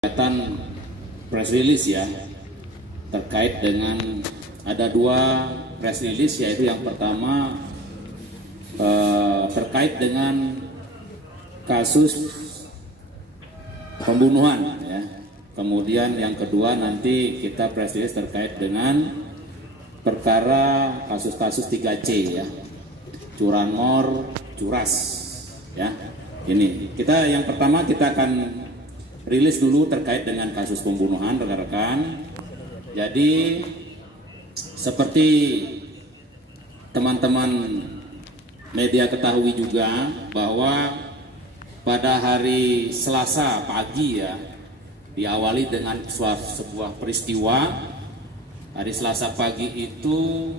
Kelihatan press release ya, terkait dengan ada dua press release, yaitu yang pertama terkait dengan kasus pembunuhan ya. Kemudian yang kedua nanti kita press release terkait dengan perkara kasus-kasus 3C ya, curanmor, curas ya. Ini kita yang pertama kita akan rilis dulu terkait dengan kasus pembunuhan rekan-rekan. Jadi seperti teman-teman media ketahui juga bahwa pada hari Selasa pagi ya, diawali dengan sebuah peristiwa. Hari Selasa pagi itu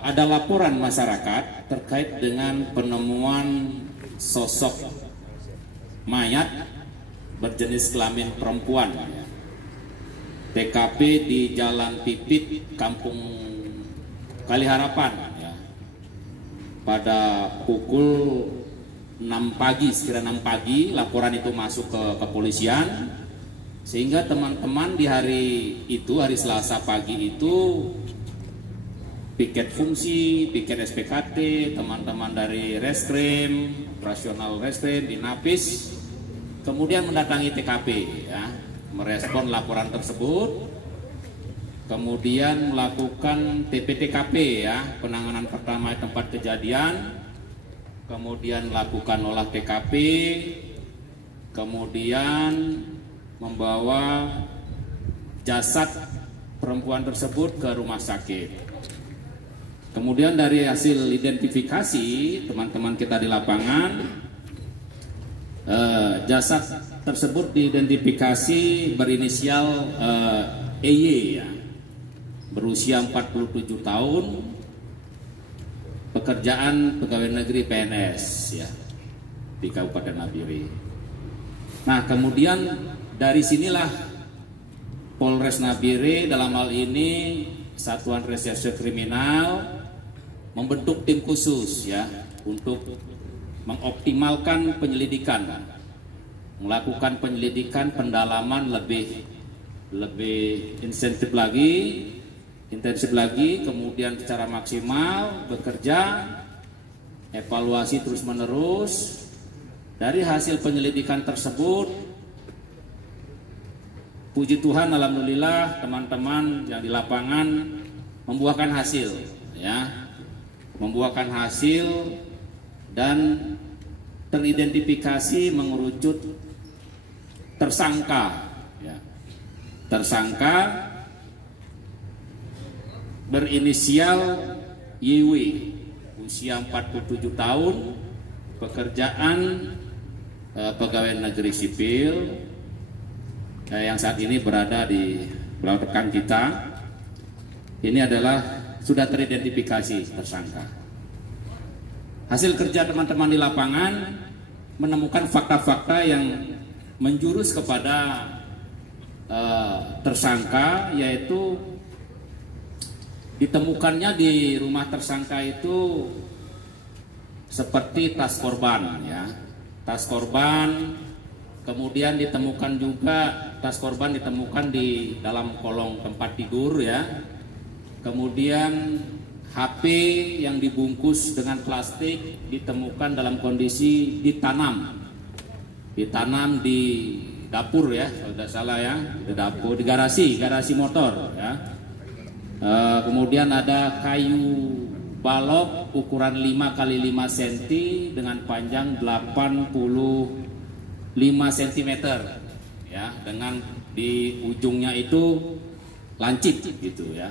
ada laporan masyarakat terkait dengan penemuan sosok mayat berjenis kelamin perempuan ya. TKP di Jalan Pipit, Kampung Kaliharapan ya. Pada pukul 6 pagi, sekira 6 pagi laporan itu masuk ke kepolisian, sehingga teman-teman di hari itu, hari Selasa pagi itu piket fungsi, piket SPKT, teman-teman dari Reskrim, operasional Reskrim, Dinapis, kemudian mendatangi TKP ya, merespon laporan tersebut, kemudian melakukan TPTKP ya, penanganan pertama tempat kejadian, kemudian melakukan olah TKP, kemudian membawa jasad perempuan tersebut ke rumah sakit. Kemudian dari hasil identifikasi teman-teman kita di lapangan, jasad tersebut diidentifikasi berinisial EY ya, berusia 47 tahun, pekerjaan pegawai negeri PNS ya di Kabupaten Nabire. Nah kemudian dari sinilah Polres Nabire dalam hal ini Satuan Reserse Kriminal membentuk tim khusus ya untuk mengoptimalkan penyelidikan, melakukan penyelidikan pendalaman lebih intensif lagi, kemudian secara maksimal bekerja, evaluasi terus menerus. Dari hasil penyelidikan tersebut, puji Tuhan, alhamdulillah teman-teman yang di lapangan membuahkan hasil ya, membuahkan hasil dan teridentifikasi mengerucut tersangka ya. Tersangka berinisial YW, usia 47 tahun, pekerjaan pegawai negeri sipil yang saat ini berada di belakang kita. Ini adalah sudah teridentifikasi tersangka. Hasil kerja teman-teman di lapangan menemukan fakta-fakta yang menjurus kepada tersangka, yaitu ditemukannya di rumah tersangka itu seperti tas korban ya, tas korban, kemudian ditemukan juga tas korban ditemukan di dalam kolong tempat tidur ya. Kemudian HP yang dibungkus dengan plastik ditemukan dalam kondisi ditanam di dapur ya, kalau tidak salah ya, di dapur, di garasi motor ya. Kemudian ada kayu balok ukuran 5 x 5 cm dengan panjang 85 cm ya, dengan di ujungnya itu lancip gitu ya.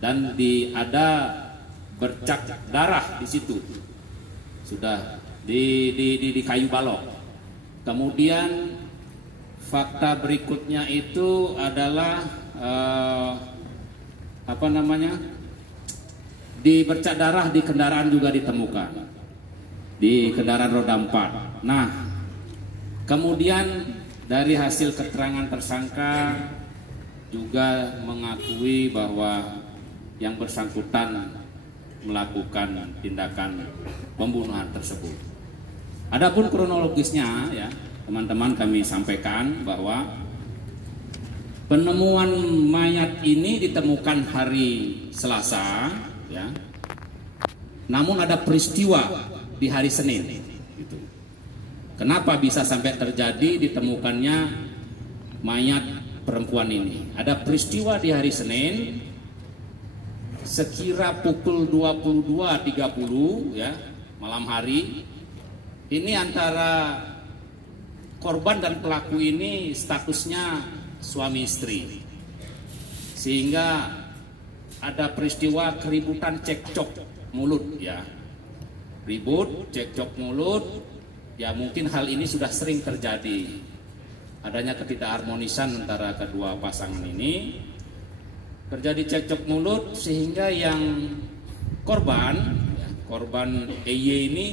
Dan ada bercak darah di situ, sudah di kayu balok. Kemudian fakta berikutnya itu adalah di bercak darah di kendaraan juga ditemukan, di kendaraan roda 4. Nah kemudian dari hasil keterangan tersangka juga mengakui bahwa yang bersangkutan melakukan tindakan pembunuhan tersebut. Adapun kronologisnya ya, teman-teman kami sampaikan bahwa penemuan mayat ini ditemukan hari Selasa, ya. Namun ada peristiwa di hari Senin. Gitu. Kenapa bisa sampai terjadi ditemukannya mayat perempuan ini? Ada peristiwa di hari Senin sekira pukul 22.30 ya, malam hari. Ini antara korban dan pelaku ini statusnya suami istri, sehingga ada peristiwa keributan cekcok mulut ya, ribut cekcok mulut ya. Mungkin hal ini sudah sering terjadi, adanya ketidakharmonisan antara kedua pasangan ini, terjadi cekcok mulut sehingga yang korban ya, korban EY ini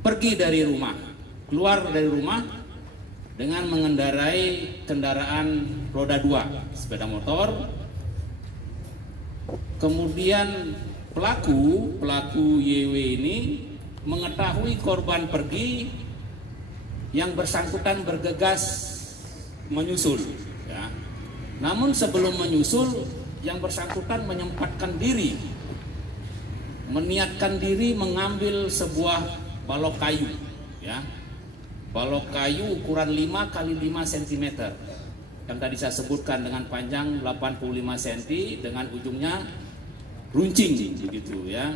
pergi dari rumah, keluar dari rumah dengan mengendarai kendaraan roda 2, sepeda motor. Kemudian pelaku YW ini mengetahui korban pergi, yang bersangkutan bergegas menyusul ya. Namun sebelum menyusul, yang bersangkutan menyempatkan diri, meniatkan diri mengambil sebuah balok kayu ya. Balok kayu ukuran 5 kali 5 cm yang tadi saya sebutkan, dengan panjang 85 cm dengan ujungnya runcing begitu ya.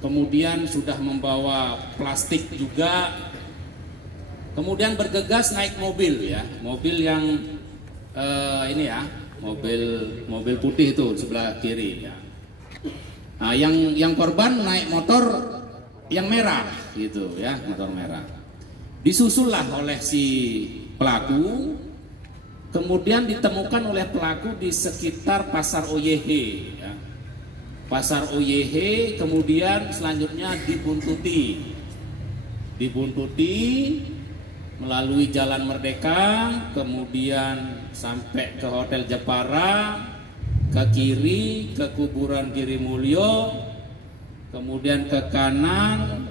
Kemudian sudah membawa plastik juga. Kemudian bergegas naik mobil ya, mobil yang ini ya, mobil putih itu sebelah kiri ya. Nah, yang korban naik motor yang merah gitu ya, motor merah. Disusullah oleh si pelaku. Kemudian ditemukan oleh pelaku di sekitar Pasar OYH ya. Pasar OYH, kemudian selanjutnya dibuntuti melalui Jalan Merdeka, kemudian sampai ke Hotel Jepara, ke kiri ke kuburan Girimulyo, kemudian ke kanan,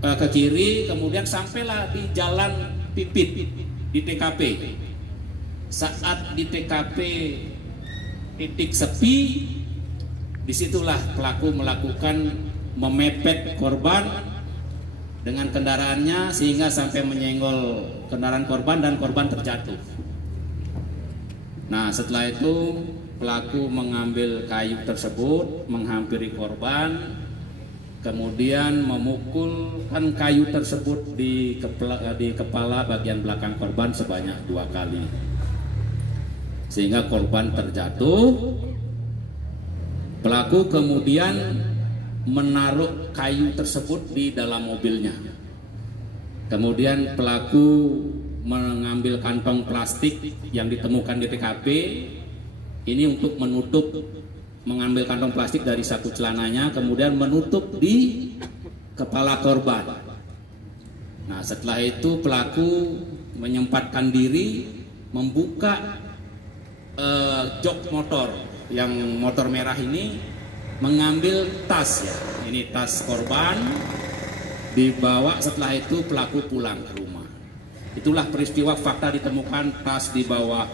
ke kiri, kemudian sampailah di Jalan Pipit di TKP. Saat di TKP titik sepi, disitulah pelaku melakukan memepet korban dengan kendaraannya sehingga sampai menyenggol kendaraan korban dan korban terjatuh. Nah, setelah itu pelaku mengambil kayu tersebut, menghampiri korban, kemudian memukulkan kayu tersebut di kepala bagian belakang korban sebanyak 2 kali, sehingga korban terjatuh. Pelaku kemudian menaruh kayu tersebut di dalam mobilnya. Kemudian pelaku mengambil kantong plastik yang ditemukan di TKP ini untuk menutup, mengambil kantong plastik dari saku celananya, kemudian menutup di kepala korban. Nah, setelah itu pelaku menyempatkan diri membuka jok motor, yang motor merah ini, mengambil tas ya. Ini tas korban dibawa. Setelah itu pelaku pulang ke rumah. Itulah peristiwa fakta ditemukan tas di bawah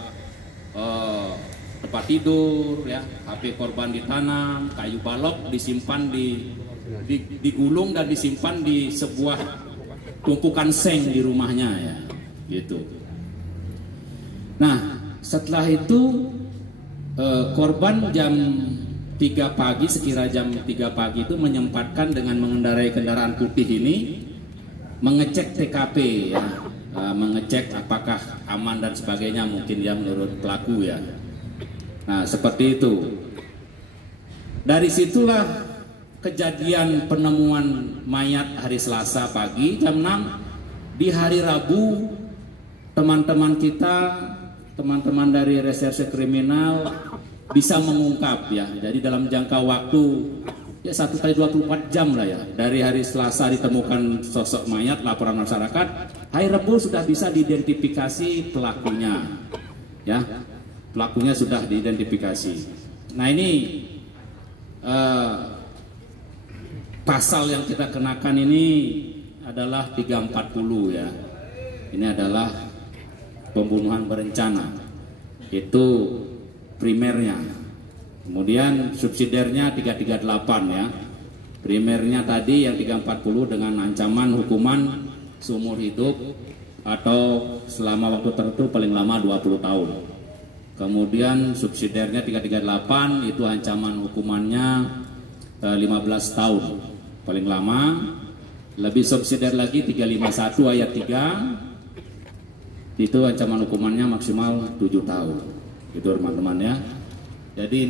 tempat tidur ya, HP korban ditanam, kayu balok disimpan digulung dan disimpan di sebuah tumpukan seng di rumahnya ya, gitu. Nah, setelah itu korban jam 3 pagi, sekira jam 3 pagi itu menyempatkan dengan mengendarai kendaraan putih ini mengecek TKP ya, mengecek apakah aman dan sebagainya, mungkin ya menurut pelaku ya. Nah, seperti itu. Dari situlah kejadian penemuan mayat hari Selasa pagi jam 6. Di hari Rabu teman-teman kita, teman-teman dari reserse kriminal bisa mengungkap ya. Jadi dalam jangka waktu ya 1 kali 24 jam lah ya, dari hari Selasa ditemukan sosok mayat, laporan masyarakat, hari Rabu sudah bisa diidentifikasi pelakunya ya, pelakunya sudah diidentifikasi. Nah, ini pasal yang kita kenakan ini adalah 340 ya, ini adalah pembunuhan berencana, itu primernya. Kemudian subsidiarnya 338 ya. Primernya tadi yang 340 dengan ancaman hukuman seumur hidup atau selama waktu tertentu paling lama 20 tahun. Kemudian subsidiarnya 338 itu ancaman hukumannya 15 tahun paling lama. Lebih subsidiar lagi 351 ayat 3 itu ancaman hukumannya maksimal 7 tahun. Itu teman-teman ya. Jadi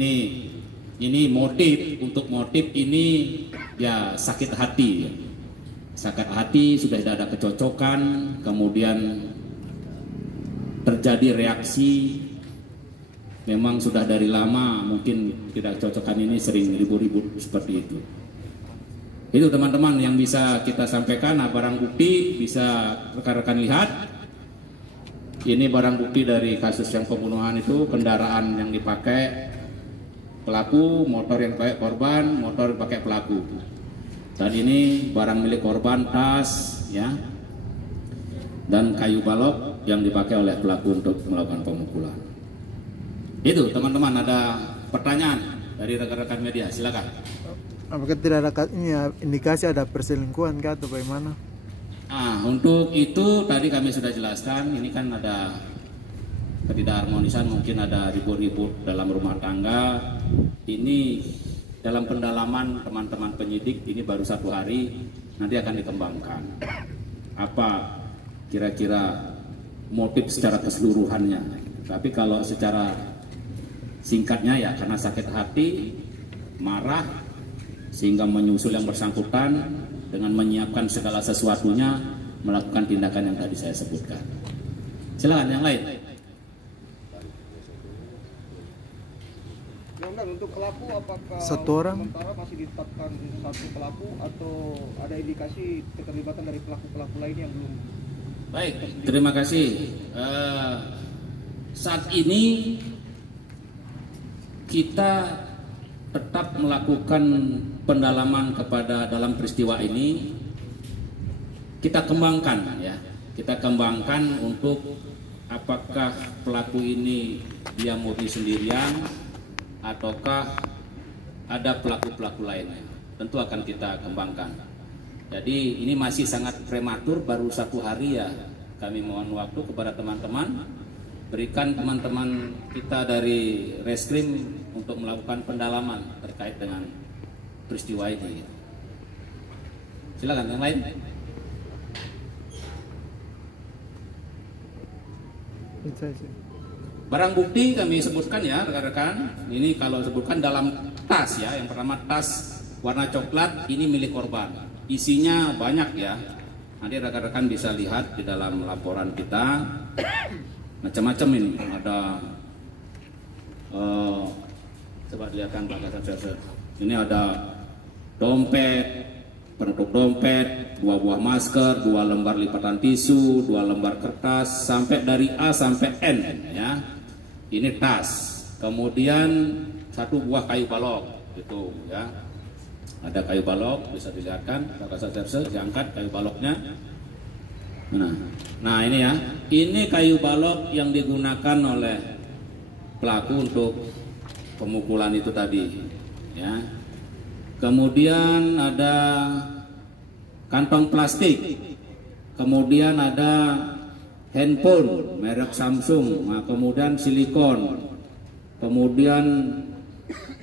ini motif, untuk motif ini ya sakit hati ya. Sakit hati, sudah tidak ada kecocokan, kemudian terjadi reaksi. Memang sudah dari lama mungkin tidak cocokan ini sering ribut-ribut seperti itu. Itu teman-teman yang bisa kita sampaikan. Nah, barang bukti bisa rekan-rekan lihat. Ini barang bukti dari kasus yang pembunuhan itu, kendaraan yang dipakai pelaku, motor yang dipakai korban, motor yang dipakai pelaku. Dan ini barang milik korban, tas ya, dan kayu balok yang dipakai oleh pelaku untuk melakukan pemukulan. Itu teman-teman, ada pertanyaan dari rekan-rekan media, silakan. Apakah tidak ada indikasi ada perselingkuhan kah atau bagaimana? Untuk itu tadi kami sudah jelaskan, ini kan ada ketidakharmonisan, mungkin ada ribut-ribut dalam rumah tangga. Ini dalam pendalaman teman-teman penyidik, ini baru 1 hari, nanti akan dikembangkan. Apa kira-kira motif secara keseluruhannya. Tapi kalau secara singkatnya ya karena sakit hati, marah, sehingga menyusul yang bersangkutan dengan menyiapkan segala sesuatunya melakukan tindakan yang tadi saya sebutkan. Silakan yang lain. Untuk pelaku apakah satu orang sementara masih ditetapkan satu pelaku atau ada indikasi keterlibatan dari pelaku-pelaku lain yang belum? Baik, terima kasih. Saat ini kita tetap melakukan pendalaman kepada dalam peristiwa ini, kita kembangkan ya, kita kembangkan untuk apakah pelaku ini dia murni sendirian ataukah ada pelaku-pelaku lainnya. Tentu akan kita kembangkan. Jadi ini masih sangat prematur, baru 1 hari ya. Kami mohon waktu kepada teman-teman, berikan teman-teman kita dari Reskrim untuk melakukan pendalaman terkait dengan peristiwa ini. Silakan yang lain. Barang bukti kami sebutkan ya rekan-rekan. Ini kalau sebutkan dalam tas ya. Yang pertama tas warna coklat, ini milik korban. Isinya banyak ya. Nanti rekan-rekan bisa lihat di dalam laporan kita. Macam-macam ini. Ada coba lihatkan Pak Kasat. Ini ada dompet, penutup dompet, 2 buah masker, 2 lembar lipatan tisu, 2 lembar kertas, sampai dari A sampai N ya. Ini tas. Kemudian 1 buah kayu balok itu ya. Ada kayu balok, bisa dilihatkan Pak Kasat diangkat kayu baloknya. Nah ini ya. Ini kayu balok yang digunakan oleh pelaku untuk pemukulan itu tadi ya. Kemudian ada kantong plastik, kemudian ada handphone merek Samsung, nah, kemudian silikon, kemudian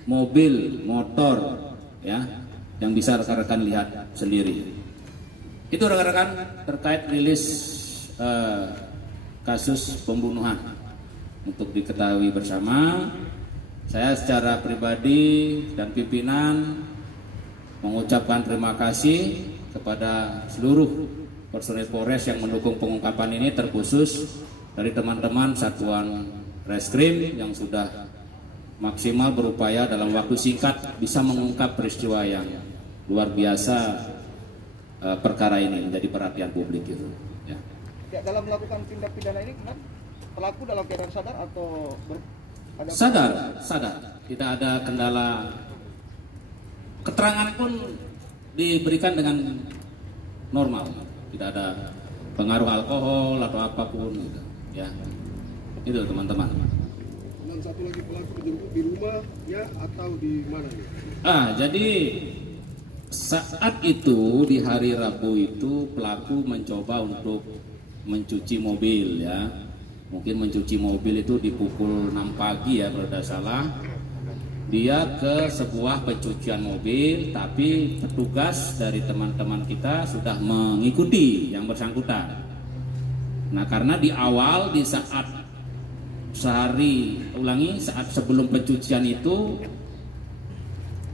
mobil, motor ya, yang bisa rekan-rekan lihat sendiri. Itu rekan-rekan terkait rilis kasus pembunuhan. Untuk diketahui bersama, saya secara pribadi dan pimpinan mengucapkan terima kasih kepada seluruh personil Polres yang mendukung pengungkapan ini, terkhusus dari teman-teman Satuan Reskrim yang sudah maksimal berupaya dalam waktu singkat bisa mengungkap peristiwa yang luar biasa. Perkara ini menjadi perhatian publik itu. Ya. Dalam melakukan tindak pidana ini, pelaku dalam keadaan sadar atau sadar, tidak ada kendala. Keterangan pun diberikan dengan normal, tidak ada pengaruh alkohol atau apapun gitu. Ya, itu teman-teman. Dan satu lagi pelaku dijemput di rumah ya atau di mana nih? Jadi saat itu di hari Rabu itu pelaku mencoba untuk mencuci mobil ya. Mungkin mencuci mobil itu di pukul 6 pagi ya kalau tidak salah. Dia ke sebuah pencucian mobil, tapi petugas dari teman-teman kita sudah mengikuti yang bersangkutan. Nah, karena di awal di saat saat sebelum pencucian itu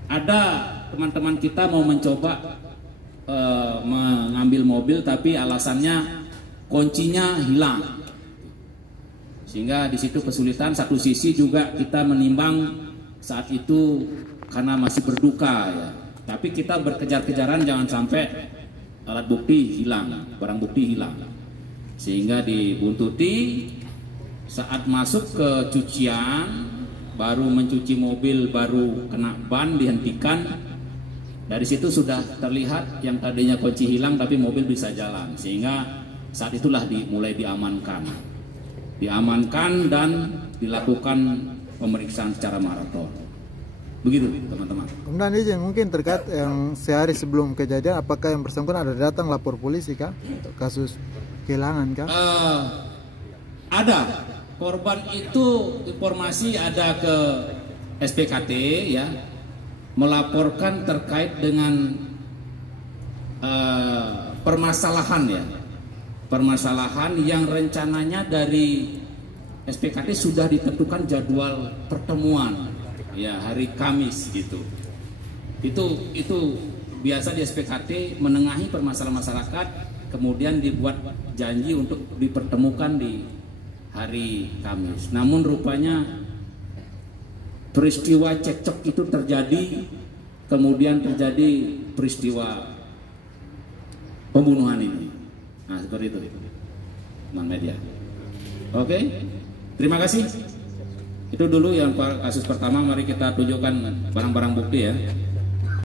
ada teman-teman kita mau mencoba mengambil mobil, tapi alasannya kuncinya hilang. Sehingga di situ kesulitan. Satu sisi juga kita menimbang saat itu karena masih berduka ya. Tapi kita berkejar-kejaran jangan sampai alat bukti hilang, barang bukti hilang. Sehingga dibuntuti, saat masuk ke cucian, baru mencuci mobil, baru kena ban, dihentikan. Dari situ sudah terlihat yang tadinya kunci hilang tapi mobil bisa jalan. Sehingga saat itulah mulai diamankan. Diamankan dan dilakukan pemeriksaan secara maraton. Begitu teman-teman. Kemudian izin mungkin terkait yang sehari sebelum kejadian, apakah yang bersangkutan ada datang lapor polisi kah untuk kasus kehilangan kah? Ada. Korban itu informasi ada ke SPKT ya, melaporkan terkait dengan permasalahan ya. Permasalahan yang rencananya dari SPKT sudah ditentukan jadwal pertemuan ya hari Kamis gitu. Itu biasa di SPKT menengahi permasalahan masyarakat, kemudian dibuat janji untuk dipertemukan di hari Kamis. Namun rupanya peristiwa cekcok itu terjadi, kemudian terjadi peristiwa pembunuhan ini. Nah, seperti itu teman media. Oke, terima kasih. Itu dulu yang kasus pertama. Mari kita tunjukkan barang-barang bukti ya.